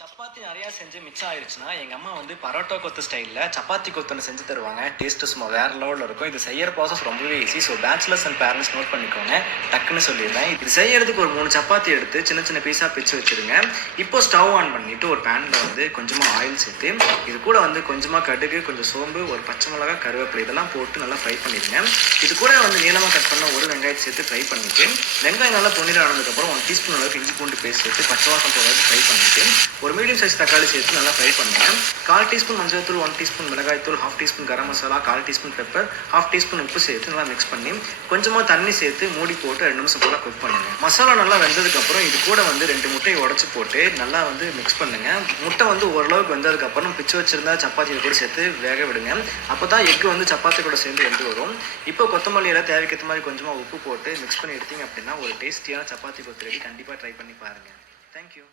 சப்பாத்தி நிறையா செஞ்சு மிச்சம் ஆயிடுச்சுன்னா எங்கள் அம்மா வந்து பரோட்டா கொத்து ஸ்டைலில் சப்பாத்தி கொத்துன்னு செஞ்சு தருவாங்க. டேஸ்ட்டு சும்மா வேறு லெவலில் இருக்கும். இது செய்யற ப்ராசஸ் ரொம்பவே easy so bachelors and parents note பண்ணிக்கோங்க. டக்குன்னு சொல்லிடுறேன். இது செய்யறதுக்கு ஒரு மூணு சப்பாத்தி எடுத்து சின்ன சின்ன பீஸாக பிச்சு வச்சிருங்க. இப்போ ஸ்டவ் ஆன் பண்ணிட்டு ஒரு பேனில் வந்து கொஞ்சமாக ஆயில் சேர்த்து இது கூட வந்து கொஞ்சமாக கடுகு கொஞ்சம் சோம்பு ஒரு பச்சை மிளகா கருவேப்பிலை இதெல்லாம் போட்டு நல்லா ஃப்ரை பண்ணிடுங்க. இது நீளமாக கட் பண்ண ஒரு வெங்காயத்தை சேர்த்து ஃப்ரை பண்ணிவிட்டு வெங்காயம் நல்லா பொன்னிற ஆனதுக்கப்புறம் ஒன் டீஸ்பூன் அளவுக்கு இஞ்சி பூண்டு பேஸ்ட் சேர்த்து பச்சை வாசம் போகிற ஃப்ரை பண்ணிவிட்டு ஒரு மீடியம் சைஸ் தக்காளி சேர்த்து நல்லா ஃப்ரை பண்ணுங்கள் கால் டீஸ்பூன் மஞ்சள் தூள் ஒன் டீஸ்பூன் மிளகாய் தூள் ஹாஃப் டீஸ்பூன் கரம் மசாலா கால் டீஸ்பூன் பெப்பர் ஹாஃப் டீஸ்பூன் உப்பு சேர்த்து நல்லா மிக்ஸ் பண்ணி கொஞ்சமாக தண்ணி சேர்த்து மூடி போட்டு ரெண்டு நிமிஷம் போல குக் பண்ணுங்கள் மசாலா நல்லா வெந்ததுக்கப்புறம் இது கூட வந்து ரெண்டு முட்டையை உடச்சி போட்டு நல்லா வந்து மிக்ஸ் பண்ணுங்கள் முட்டை வந்து ஓரளவுக்கு வெந்ததுக்கப்புறம் பிச்சு வச்சிருந்தா சப்பாத்தி கூட சேர்த்து வேக விடுங்க. அப்போ தான் எக்கு வந்து சப்பாத்தி கூட சேர்ந்து வெந்து வரும். இப்போ கொத்தமல்லி எல்லாம் தேவைக்கேற்ற மாதிரி கொஞ்சமாக உப்பு போட்டு மிக்ஸ் பண்ணி எடுத்தீங்க அப்படின்னா ஒரு டேஸ்டியான சப்பாத்தி கொத்து ரெடி கண்டிப்பாக ட்ரை பண்ணி பாருங்கள் தேங்க்யூ